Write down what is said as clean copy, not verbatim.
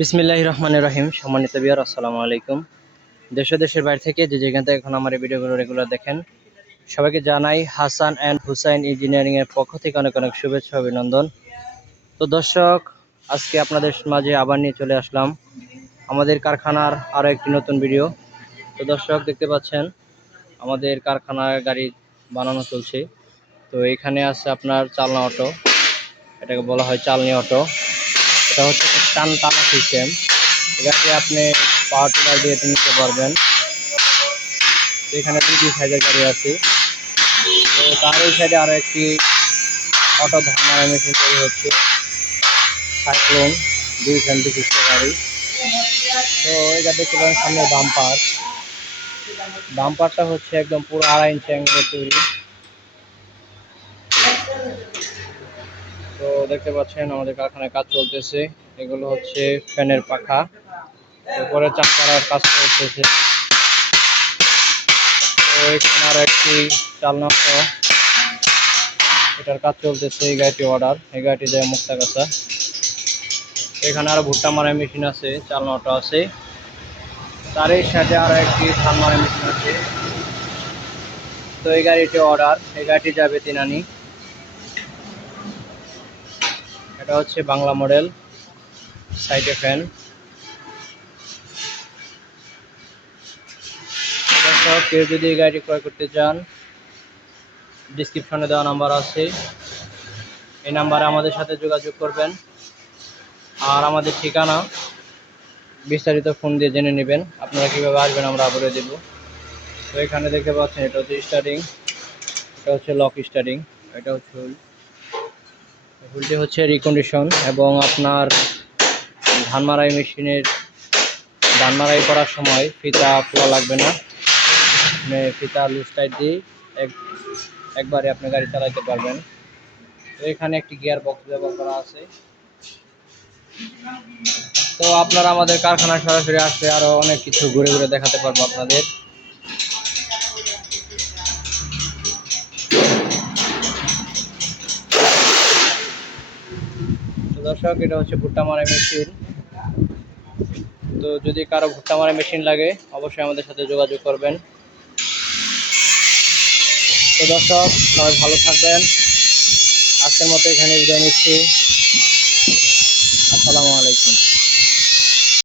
বিসমিল্লাহির রহমানির রহিম। সম্মানিত ভিউয়ার, আসসালামু আলাইকুম। দেশ ও দেশের বাইরে থেকে যে যেখান থেকে এখন আমার এই ভিডিওগুলো রেগুলার দেখেন, সবাইকে জানাই হাসান অ্যান্ড হুসাইন ইঞ্জিনিয়ারিং এর পক্ষ থেকে অনেক অনেক শুভেচ্ছা অভিনন্দন। তো দর্শক, আজকে আপনাদের মাঝে আবার নিয়ে চলে আসলাম আমাদের কারখানার আরও একটি নতুন ভিডিও। তো দর্শক, দেখতে পাচ্ছেন আমাদের কারখানার গাড়ি বানানো চলছে। তো এখানে আছে আপনার চালনা অটো, এটাকে বলা হয় চালনি অটো। এটা হচ্ছে টানা সিস্টেম। এটাকে আপনি পাওয়ার টিলার দিয়ে নিতে পারবেন। তো এখানে দুটি সাইজের গাড়ি আছে। তো তার ওই সাইডে আরও একটি অটো ধান মারা মেশিন তৈরি হচ্ছে, সাইক্লোন 220 গাড়ি। তো এটা দেখতে পাবেন সামনে বাম্পারটা হচ্ছে একদম পুরো 2.5 ইঞ্চি অ্যাঙ্গেলের তৈরি। তো দেখতে পাচ্ছেন আমাদের কারখানায় কাজ চলতেছে। এগুলো হচ্ছে ফ্যানের পাখা, এরপরে চাকার কাজ চলতেছে। তো এখানে আরো একটি চালনা অটো, এটার কাজ চলতেছে। এই গাড়িটি অর্ডার, এই গাড়িটি যায় মুক্তাগাছা। এখানে আরো ভুট্টা মারাই মেশিন আছে, চালনা অটো আছে। তার এই সাইডে আরো একটি ধান মারাই মেশিন আছে। তো এই গাড়িটি অর্ডার, এই গাড়িটি যাবে তিনানি। এটা হচ্ছে বাংলা মডেল, সাইডে ফ্যান। কেউ যদি এই গাড়িটি ক্রয় করতে চান, ডিসক্রিপশনে দেওয়া নাম্বার আছে, এই নাম্বারে আমাদের সাথে যোগাযোগ করবেন। আর আমাদের ঠিকানা বিস্তারিত ফোন দিয়ে জেনে নেবেন। আপনারা কীভাবে আসবেন আমরা বলে দেব। তো এখানে দেখতে পাচ্ছেন এটা হচ্ছে স্টার্টিং, এটা হচ্ছে লক স্টার্টিং, এটা হচ্ছে হুইলটি হচ্ছে রিকন্ডিশন। এবং আপনার ধান মারাই মেশিনের ধান মারাই করার সময় ফিতা খোলা লাগবে না, ফিতা লুজ টাইট দিয়ে একবারে আপনি গাড়ি চালাতে পারবেন। তো এখানে একটি গিয়ার বক্স ব্যবহার করা আছে। তো আপনারা আমাদের কারখানায় সরাসরি আসলে আরো অনেক কিছু ঘুরে ঘুরে দেখাতে পারবো আপনাদের। তো দর্শক, এটা হচ্ছে ভুট্টা মারাই মেশিন। তো যদি কারো ভুট্টা মারাই মেশিন লাগে, অবশ্যই আমাদের সাথে যোগাযোগ করবেন। তো দর্শক, সবাই ভালো থাকবেন। আজকের মতো এখানে বিদায় নিচ্ছি। আসসালামু আলাইকুম।